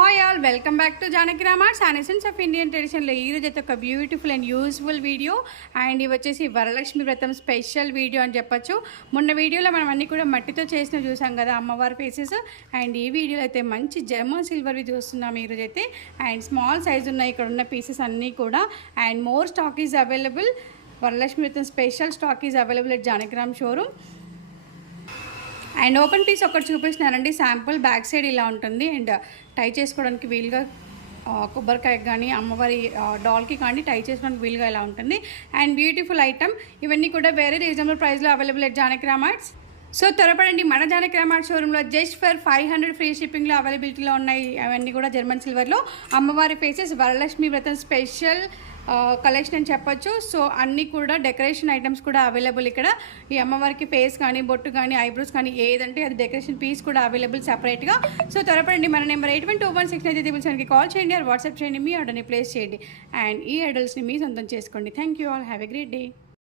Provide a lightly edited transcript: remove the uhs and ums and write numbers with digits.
Hi all welcome back to Janaki Ram arts and essence of Indian ట్రెడిషన్లో ఈరోజు అయితే ఒక beautiful and useful video and ఇవి వచ్చేసి వరలక్ష్మి వ్రతం స్పెషల్ వీడియో అని చెప్పొచ్చు. మొన్న వీడియోలో మనం అన్నీ కూడా మట్టితో చేసిన చూసాం కదా అమ్మవారి ఫేసెస్, అండ్ ఈ వీడియోలో అయితే మంచి జర్మన్ సిల్వర్వి చూస్తున్నాం ఈరోజు అయితే. అండ్ స్మాల్ సైజ్ ఉన్నాయి ఇక్కడ ఉన్న పీసెస్ అన్నీ కూడా. And more stock is available. Varalakshmi Vratam special stock is available at Janakiram showroom. And open piece ఒకటి చూపిస్తున్నానండి, శాంపుల్. బ్యాక్ సైడ్ ఇలా ఉంటుంది అండ్ టై చేసుకోవడానికి వీలుగా కొబ్బరికాయకి కానీ అమ్మవారి డాల్కి కానీ టై చేసుకోవడానికి వీలుగా ఇలా ఉంటుంది. And beautiful item. ఇవన్నీ కూడా వేరే రీజనబుల్ ప్రైస్లో అవైలబుల్ ఎట్ జానకి రామార్ట్స్. సో త్వరపడండి, మన జానకి రామార్ట్స్ షోరూంలో జస్ట్ ఫర్ 500 ఫ్రీ షిప్పింగ్లో అవైలబిలిటీలో ఉన్నాయి. అవన్నీ కూడా జర్మన్ సిల్వర్లో అమ్మవారి faces Varalakshmi Vratam special collection అని చెప్పొచ్చు. సో అన్నీ కూడా డెకరేషన్ ఐటమ్స్ కూడా అవైలబుల్ ఇక్కడ. ఈ అమ్మవారికి ఫేస్ కానీ బొట్టు కానీ ఐబ్రోస్ కానీ ఏదంటే అది డెకరేషన్ పీస్ కూడా అవైలబుల్ సపరేట్గా. సో త్వరపడండి, మన నెంబర్ 81216937కి కాల్ చేయండి, ఆర్ వాట్సాప్ చేయండి, మీ ఆర్డర్ని ప్లేస్ చేయండి అండ్ ఈ ఐడల్స్ని మీ సొంతం చేసుకోండి. Thank you all, have a great day.